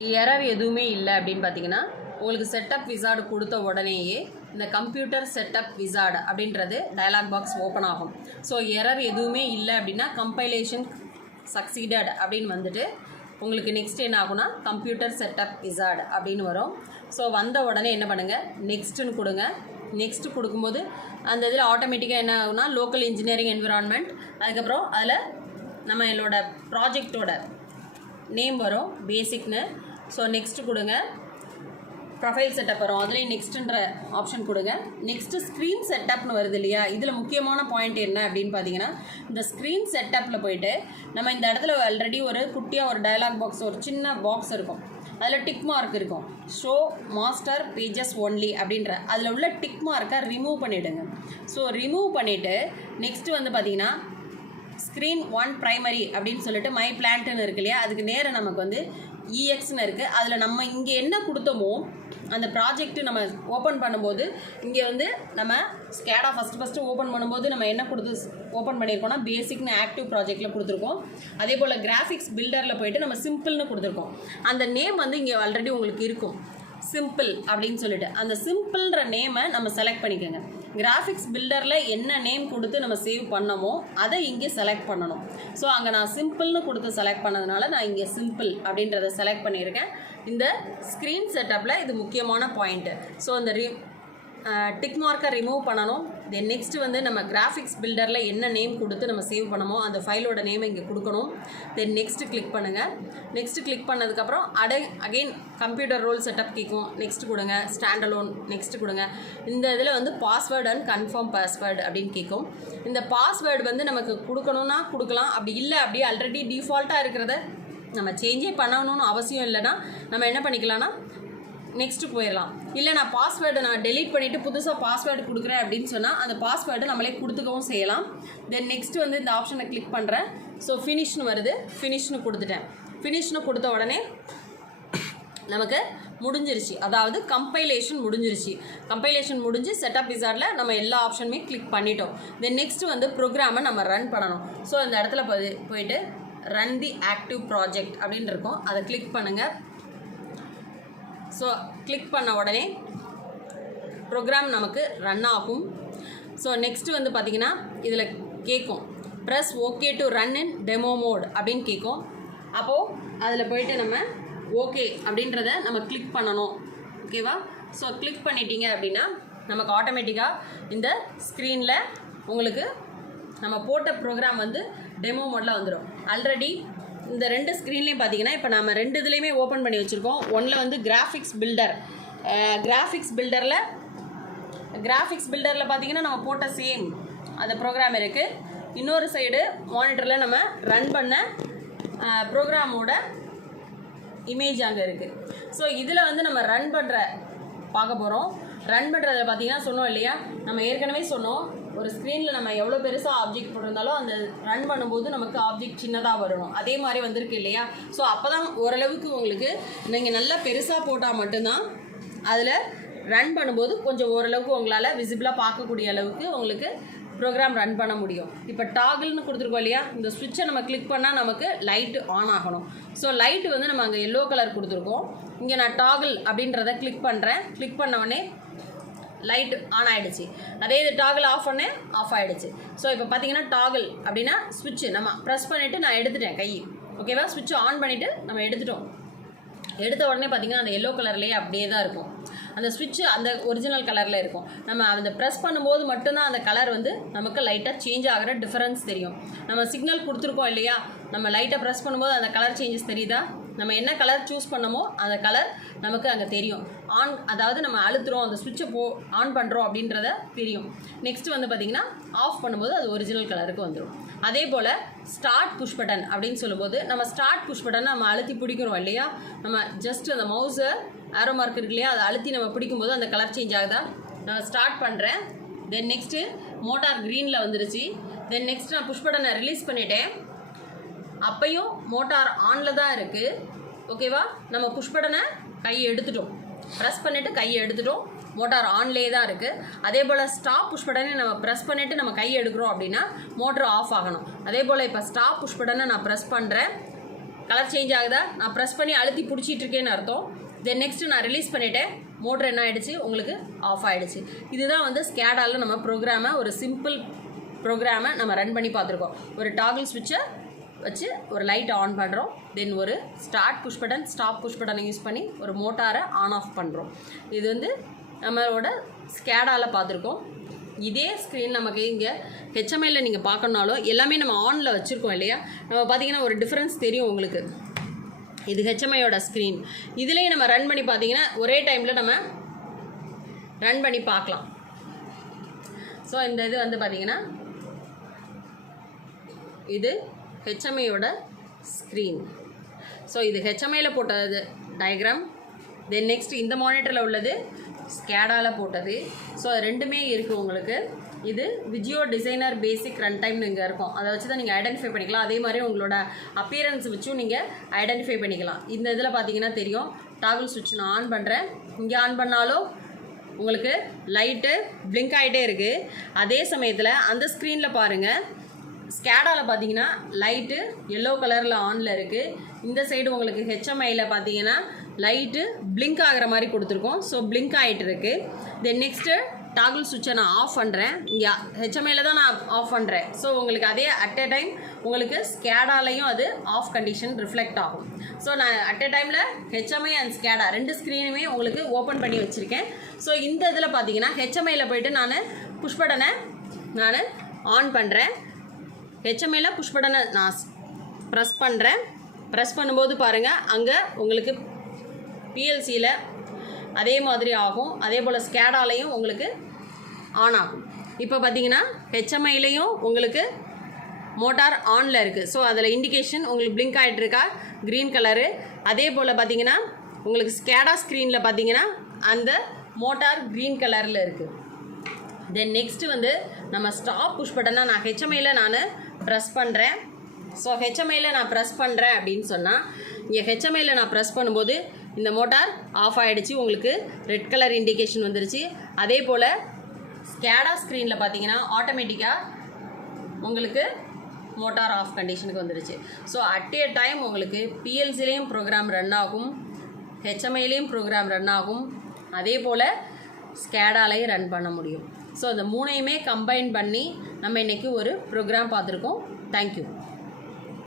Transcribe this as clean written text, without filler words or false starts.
Error எதுவுமே இல்லை அப்படின்னு பார்த்தீங்கன்னா உங்களுக்கு செட்டப் விசார்டு கொடுத்த உடனேயே இந்த கம்ப்யூட்டர் செட்டப் விசார்டு அப்படின்றது டயலாக் பாக்ஸ் ஓப்பன் ஆகும். ஸோ எரர் எதுவுமே இல்லை அப்படின்னா கம்பைலேஷன் சக்சீடட் அப்படின்னு வந்துட்டு உங்களுக்கு நெக்ஸ்ட் என்ன ஆகும்னா கம்ப்யூட்டர் செட்டப் விசார்டு அப்படின்னு வரும். ஸோ வந்த உடனே என்ன பண்ணுங்கள், நெக்ஸ்ட்டுன்னு கொடுங்க. நெக்ஸ்ட்டு கொடுக்கும்போது அந்த இதில் ஆட்டோமேட்டிக்காக என்ன ஆகும்னா லோக்கல் இன்ஜினியரிங் என்விரான்மெண்ட், அதுக்கப்புறம் அதில் நம்ம என்னோட ப்ராஜெக்டோட நேம் வரும் பேசிக்னு. ஸோ நெக்ஸ்ட்டு கொடுங்க. ப்ரொஃபைல் செட்டப் வரும், அதுலேயும் நெக்ஸ்ட்டுன்ற ஆப்ஷன் கொடுங்க. நெக்ஸ்ட்டு ஸ்க்ரீன் செட்டப்னு வருது இல்லையா, இதில் முக்கியமான பாயிண்ட் என்ன அப்படின்னு பார்த்தீங்கன்னா இந்த ஸ்க்ரீன் செட்டப்பில் போயிட்டு நம்ம இந்த இடத்துல ஆல்ரெடி ஒரு குட்டியாக ஒரு டயலாக் பாக்ஸ், ஒரு சின்ன பாக்ஸ் இருக்கும், அதில் டிக் மார்க் இருக்கும், ஷோ மாஸ்டர் பேஜஸ் ஒன்லி அப்படின்ற அதில் உள்ள டிக் மார்க்கை ரிமூவ் பண்ணிவிடுங்க. ஸோ ரிமூவ் பண்ணிவிட்டு நெக்ஸ்ட்டு வந்து பார்த்திங்கன்னா ஸ்க்ரீன் 1 ப்ரைமரி அப்படின்னு சொல்லிட்டு மை பிளான்ட்டுன்னு இருக்கு இல்லையா, அதுக்கு நேரம் நமக்கு வந்து EXன்னு இருக்குது. அதில் நம்ம இங்கே என்ன கொடுத்தோமோ அந்த ப்ராஜெக்ட்டு நம்ம ஓப்பன் பண்ணும்போது இங்கே வந்து நம்ம ஸ்கேடா ஃபஸ்ட்டு ஓப்பன் பண்ணும்போது நம்ம என்ன கொடுத்து ஓப்பன் பண்ணியிருக்கோம்னா பேசிக்னு ஆக்டிவ் ப்ராஜெக்டில் கொடுத்துருக்கோம். அதே போல் கிராஃபிக்ஸ் பில்டரில் போயிட்டு நம்ம சிம்பிள்னு கொடுத்துருக்கோம். அந்த நேம் வந்து இங்கே ஆல்ரெடி உங்களுக்கு இருக்கும், சிம்பிள் அப்படின்னு சொல்லிட்டு. அந்த சிம்பிள்ன்ற நேமை நம்ம செலக்ட் பண்ணிக்கோங்க. கிராஃபிக்ஸ் பில்டரில் என்ன நேம் கொடுத்து நம்ம சேவ் பண்ணமோ அதை இங்கே செலக்ட் பண்ணணும். ஸோ அங்கே நான் சிம்பிள்னு கொடுத்து செலக்ட் பண்ணதுனால நான் இங்கே சிம்பிள் அப்படின்றத செலக்ட் பண்ணியிருக்கேன். இந்த ஸ்க்ரீன் செட்டப்பில் இது முக்கியமான பாயிண்ட்டு. ஸோ அந்த டிக் மார்க்கை ரிமூவ் பண்ணணும். தென் நெக்ஸ்ட்டு வந்து நம்ம கிராஃபிக்ஸ் பில்டரில் என்ன நேம் கொடுத்து நம்ம சேவ் பண்ணமோ அந்த ஃபைலோட நேமை இங்கே கொடுக்கணும். தென் நெக்ஸ்ட்டு கிளிக் பண்ணுங்கள். நெக்ஸ்ட்டு கிளிக் பண்ணதுக்கப்புறம் அகைன் கம்ப்யூட்டர் ரோல் செட்டப் கேட்கும், நெக்ஸ்ட்டு கொடுங்க. ஸ்டாண்ட் அலோன் நெக்ஸ்ட்டு கொடுங்க. இந்த இதில் வந்து பாஸ்வேர்டு அண்ட் கன்ஃபார்ம் பாஸ்வேர்டு அப்படின்னு கேட்கும். இந்த பாஸ்வேர்டு வந்து நமக்கு கொடுக்கணுன்னா கொடுக்கலாம், அப்படி இல்லை அப்படியே ஆல்ரெடி டிஃபால்ட்டாக இருக்கிறத நம்ம சேஞ்சே பண்ணணும்னு அவசியம் இல்லைன்னா நம்ம என்ன பண்ணிக்கலாம்னா நெக்ஸ்ட்டு போயிடலாம். இல்லை நான் பாஸ்வேர்டு நான் டெலீட் பண்ணிவிட்டு புதுசாக பாஸ்வேர்டு கொடுக்குறேன் அப்படின்னு சொன்னால் அந்த பாஸ்வேர்டு நம்மளே கொடுத்துக்கவும் செய்யலாம். தென் நெக்ஸ்ட்டு வந்து இந்த ஆப்ஷனை கிளிக் பண்ணுறேன். ஸோ ஃபினிஷ்னு வருது, ஃபினிஷ்னு கொடுத்துட்டேன். ஃபினிஷ்னு கொடுத்த உடனே நமக்கு முடிஞ்சிருச்சு, அதாவது கம்பைலேஷன் முடிஞ்சிருச்சு. கம்பைலேஷன் முடிஞ்சு செட்டப் விசார்டில் நம்ம எல்லா ஆப்ஷனுமே கிளிக் பண்ணிட்டோம். தென் நெக்ஸ்ட்டு வந்து ப்ரோக்ராமை நம்ம ரன் பண்ணணும். ஸோ இந்த இடத்துல போயிட்டு ரன் தி ஆக்டிவ் ப்ராஜெக்ட் அப்படின்னு இருக்கும், அதை கிளிக் பண்ணுங்கள். ஸோ கிளிக் பண்ண உடனே ப்ரோக்ராம் நமக்கு ரன் ஆகும். ஸோ நெக்ஸ்ட்டு வந்து பார்த்திங்கன்னா இதில் கேட்கும் press okay to run in demo mode அப்படின்னு கேட்கும். அப்போது அதில் போயிட்டு நம்ம ஓகே அப்படின்றத நம்ம கிளிக் பண்ணணும். ஓகேவா? ஸோ கிளிக் பண்ணிட்டீங்க அப்படின்னா நமக்கு ஆட்டோமேட்டிக்காக இந்த ஸ்க்ரீனில் உங்களுக்கு நம்ம போட்ட ப்ரோக்ராம் வந்து டெமோ மோடில் வந்துடும். ஆல்ரெடி இந்த ரெண்டு ஸ்க்ரீன்லேயும் பார்த்தீங்கன்னா இப்போ நம்ம ரெண்டு இதுலேயுமே ஓப்பன் பண்ணி வச்சுருக்கோம். ஒன்றில் வந்து கிராஃபிக்ஸ் பில்டரில் பார்த்தீங்கன்னா நம்ம போட்ட சேம் அந்த ப்ரோக்ராம் இருக்குது. இன்னொரு சைடு மானிட்டரில் நம்ம ரன் பண்ண ப்ரோக்ராமோட இமேஜ் அங்கே இருக்குது. ஸோ இதில் வந்து நம்ம ரன் பண்ணுற பார்க்க போகிறோம். ரன் பண்ணுறத பார்த்தீங்கன்னா சொன்னோம் இல்லையா, நம்ம ஏற்கனவே சொன்னோம் ஒரு ஸ்க்ரீனில் நம்ம எவ்வளோ பெருசாக ஆப்ஜெக்ட் போட்டிருந்தாலும் அந்த ரன் பண்ணும்போது நமக்கு ஆப்ஜெக்ட் சின்னதாக வரணும். அதே மாதிரி வந்திருக்கு இல்லையா. ஸோ அப்போ தான் ஓரளவுக்கு உங்களுக்கு நீங்கள் நல்லா பெருசாக போட்டால் மட்டும்தான் அதில் ரன் பண்ணும்போது கொஞ்சம் ஓரளவுக்கு உங்களால் விசிபிளாக பார்க்கக்கூடிய அளவுக்கு உங்களுக்கு ப்ரோக்ராம் ரன் பண்ண முடியும். இப்போ டாகிள்னு கொடுத்துருக்கோம் இல்லையா, இந்த ஸ்விட்சை நம்ம கிளிக் பண்ணால் நமக்கு லைட்டு ஆன் ஆகணும். ஸோ லைட்டு வந்து நம்ம அங்கே எல்லோ கலர் கொடுத்துருக்கோம். இங்கே நான் டாகிள் அப்படின்றத கிளிக் பண்ணுறேன். கிளிக் பண்ண உடனே லைட் ஆன் ஆகிடுச்சு. அதே இது டாகிள் ஆஃப் பண்ணேன், ஆஃப் ஆகிடுச்சு. ஸோ இப்போ பார்த்தீங்கன்னா டாகிள் அப்படின்னா ஸ்விட்சு நம்ம ப்ரெஸ் பண்ணிவிட்டு நான் எடுத்துட்டேன் கை. ஓகேவா? ஸ்விட்சை ஆன் பண்ணிவிட்டு நம்ம எடுத்துட்டோம். எடுத்த உடனே பார்த்திங்கன்னா அந்த எல்லோ கலர்லேயே அப்படியே தான் இருக்கும். அந்த ஸ்விட்சு அந்த ஒரிஜினல் கலரில் இருக்கும். நம்ம அந்த ப்ரெஸ் பண்ணும்போது மட்டும்தான் அந்த கலர் வந்து நமக்கு லைட்டாக சேஞ்ச் ஆகிற டிஃப்ரென்ஸ் தெரியும். நம்ம சிக்னல் கொடுத்துருக்கோம் இல்லையா, நம்ம லைட்டை ப்ரெஸ் பண்ணும்போது அந்த கலர் சேஞ்சஸ் தெரியுதா, நம்ம என்ன கலர் சூஸ் பண்ணமோ அந்த கலர் நமக்கு அங்கே தெரியும். ஆன் அதாவது நம்ம அழுத்துறோம் அந்த ஸ்விட்சை ஆன் பண்ணுறோம் அப்படின்றத தெரியும். நெக்ஸ்ட்டு வந்து பார்த்திங்கன்னா ஆஃப் பண்ணும்போது அது ஒரிஜினல் கலருக்கு வந்துடும். அதே போல் ஸ்டார்ட் புஷ் பட்டன் அப்படின்னு சொல்லும்போது நம்ம ஸ்டார்ட் புஷ் பட்டன் நம்ம அழுத்தி பிடிக்கிறோம் இல்லையா, நம்ம ஜஸ்ட் அந்த மவுஸை ஆரோ மார்க் இருக்கு இல்லையா, அதை அழுத்தி நம்ம பிடிக்கும்போது அந்த கலர் சேஞ்ச் ஆகுதா. நான் ஸ்டார்ட் பண்ணுறேன். தென் நெக்ஸ்ட்டு மோட்டார் க்ரீனில் வந்துருச்சு. தென் நெக்ஸ்ட் நான் புஷ் பட்டனை ரிலீஸ் பண்ணிட்டேன். அப்பையும் மோட்டார் ஆனில் தான் இருக்குது. ஓகேவா? நம்ம புஷ் பட்டனை கையை எடுத்துட்டோம், ப்ரெஸ் பண்ணிவிட்டு கையை எடுத்துட்டோம், மோட்டார் ஆன்லேயே தான் இருக்குது. அதே போல் ஸ்டாப் புஷ் பட்டனை நம்ம ப்ரெஸ் பண்ணிவிட்டு நம்ம கையை எடுக்கிறோம் அப்படின்னா மோட்டர் ஆஃப் ஆகணும். அதே போல் இப்போ ஸ்டாப் புஷ் பட்டனை நான் ப்ரெஸ் பண்ணுறேன். கலர் சேஞ்ச் ஆகுதா, நான் ப்ரெஸ் பண்ணி அழுத்தி பிடிச்சிட்டு இருக்கேன்னு அர்த்தம். தென் நெக்ஸ்ட்டு நான் ரிலீஸ் பண்ணிவிட்டேன், மோட்டர் என்ன ஆகிடுச்சு, உங்களுக்கு ஆஃப் ஆகிடுச்சு. இதுதான் வந்து ஸ்கேடாவில் நம்ம ப்ரோக்ராமை, ஒரு சிம்பிள் ப்ரோக்ராமை நம்ம ரன் பண்ணி பார்த்துருக்கோம். ஒரு டாகிள் ஸ்விட்சை வச்சு ஒரு லைட் ஆன் பண்ணுறோம், தென் ஒரு start push button, stop push பட்டனை யூஸ் பண்ணி ஒரு மோட்டாரை ஆன் ஆஃப் பண்ணுறோம். இது வந்து நம்மளோட ஸ்கேடாவில் பார்த்துருக்கோம். இதே ஸ்க்ரீன் நமக்கு இங்கே ஹெச்எம்ஐயில் நீங்கள் பார்க்கணுனாலும் எல்லாமே நம்ம ஆனில் வச்சுருக்கோம் இல்லையா. நம்ம பார்த்திங்கன்னா ஒரு டிஃப்ரென்ஸ் தெரியும் உங்களுக்கு. இது ஹெச்எம்ஐயோட ஸ்க்ரீன். இதுலேயும் நம்ம ரன் பண்ணி பார்த்திங்கன்னா ஒரே டைமில் நம்ம ரன் பண்ணி பார்க்கலாம். ஸோ இந்த இது வந்து பார்த்திங்கன்னா இது ஹெச்எம்ஐயோட ஸ்க்ரீன். ஸோ இது ஹெச்எம்ஐயில் போட்டது டயக்ராம். தென் நெக்ஸ்ட் இந்த மானிட்டரில் உள்ளது ஸ்கேடாவில் போட்டது. ஸோ ரெண்டுமே இருக்குது உங்களுக்கு. இது விஜியோ டிசைனர் பேசிக் ரன் டைம்னு இங்கே இருக்கும். அதை வச்சு தான் நீங்கள் ஐடென்டிஃபை பண்ணிக்கலாம். அதே மாதிரி உங்களோட அப்பியரன்ஸ் வச்சும் நீங்கள் ஐடென்டிஃபை பண்ணிக்கலாம். இந்த இதில் பார்த்தீங்கன்னா தெரியும், டாகிள் சுவிட்ச் நான் ஆன் பண்ணுறேன். இங்கே ஆன் பண்ணாலும் உங்களுக்கு லைட்டு பிளிங்க் ஆகிட்டே இருக்குது. அதே சமயத்தில் அந்த ஸ்க்ரீனில் பாருங்கள், ஸ்கேடாவில் பார்த்தீங்கன்னா லைட்டு எல்லோ கலரில் ஆனில் இருக்குது. இந்த சைடு உங்களுக்கு ஹெச்எம்ஐயில் பார்த்தீங்கன்னா லைட்டு பிளிங்க் ஆகிற மாதிரி கொடுத்துருக்கோம். ஸோ பிளிங்க் ஆகிட்டு இருக்குது. தென் நெக்ஸ்ட்டு டாகிள் சுவிட்சை நான் ஆஃப் பண்ணுறேன். இங்கே ஹெச்எம்ஐயில் தான் நான் ஆஃப் பண்ணுறேன். ஸோ உங்களுக்கு அதே அட் எ டைம் உங்களுக்கு ஸ்கேடாலையும் அது ஆஃப் கண்டிஷன் ரிஃப்ளெக்ட் ஆகும். ஸோ நான் அட் எ டைமில் ஹெச்எம்ஐ அண்ட் ஸ்கேடா ரெண்டு ஸ்க்ரீனுமே உங்களுக்கு ஓப்பன் பண்ணி வச்சுருக்கேன். ஸோ இந்த இதில் பார்த்தீங்கன்னா ஹெச்எம்ஐயில் போய்ட்டு நான் புஷ் பட்டனை நான் ஆன் பண்ணுறேன். ஹெச்எம்ஐயில் புஷ் பட்டனை நான் ப்ரெஸ் பண்ணுறேன். ப்ரெஸ் பண்ணும்போது பாருங்கள், அங்கே உங்களுக்கு பிஎல்சியில் அதே மாதிரி ஆகும். அதே போல் ஸ்கேடாலையும் உங்களுக்கு ஆன் ஆகும். இப்போ பார்த்தீங்கன்னா ஹெச்எம்ஐலையும் உங்களுக்கு மோட்டார் ஆனில் இருக்குது. ஸோ அதில் இண்டிகேஷன் உங்களுக்கு பிளிங்க் ஆகிட்டுருக்கா, க்ரீன் கலரு. அதே போல் பார்த்தீங்கன்னா உங்களுக்கு ஸ்கேடா ஸ்க்ரீனில் பார்த்தீங்கன்னா அந்த மோட்டார் க்ரீன் கலரில் இருக்குது. தென் நெக்ஸ்ட்டு வந்து நம்ம ஸ்டாப் புஷ் பட்டனை நான் ஹெச்எம்ஐயில் நான் ப்ரெஸ் பண்ணுறேன். ஸோ ஹெச்எம்ஐயில் நான் ப்ரெஸ் பண்ணுறேன் அப்படின்னு சொன்னால் இங்கே ஹெச்எம்ஐயில் நான் ப்ரெஸ் பண்ணும்போது இந்த மோட்டார் ஆஃப் ஆகிடுச்சு, உங்களுக்கு ரெட் கலர் இண்டிகேஷன் வந்துருச்சு. அதே போல் ஸ்கேடா ஸ்க்ரீனில் பார்த்தீங்கன்னா ஆட்டோமேட்டிக்காக உங்களுக்கு மோட்டார் ஆஃப் கண்டிஷனுக்கு வந்துருச்சு. ஸோ அட் ஏ டைம் உங்களுக்கு பிஎல்சிலையும் ப்ரோக்ராம் ரன் ஆகும், ஹெச்எம்ஐலையும் ப்ரோக்ராம் ரன் ஆகும், அதே போல் ஸ்கேடாலையும் ரன் பண்ண முடியும். ஸோ இந்த மூணையுமே கம்பைன் பண்ணி நம்ம இன்றைக்கி ஒரு ப்ரோக்ராம் பார்த்துருக்கோம். தேங்க்யூ.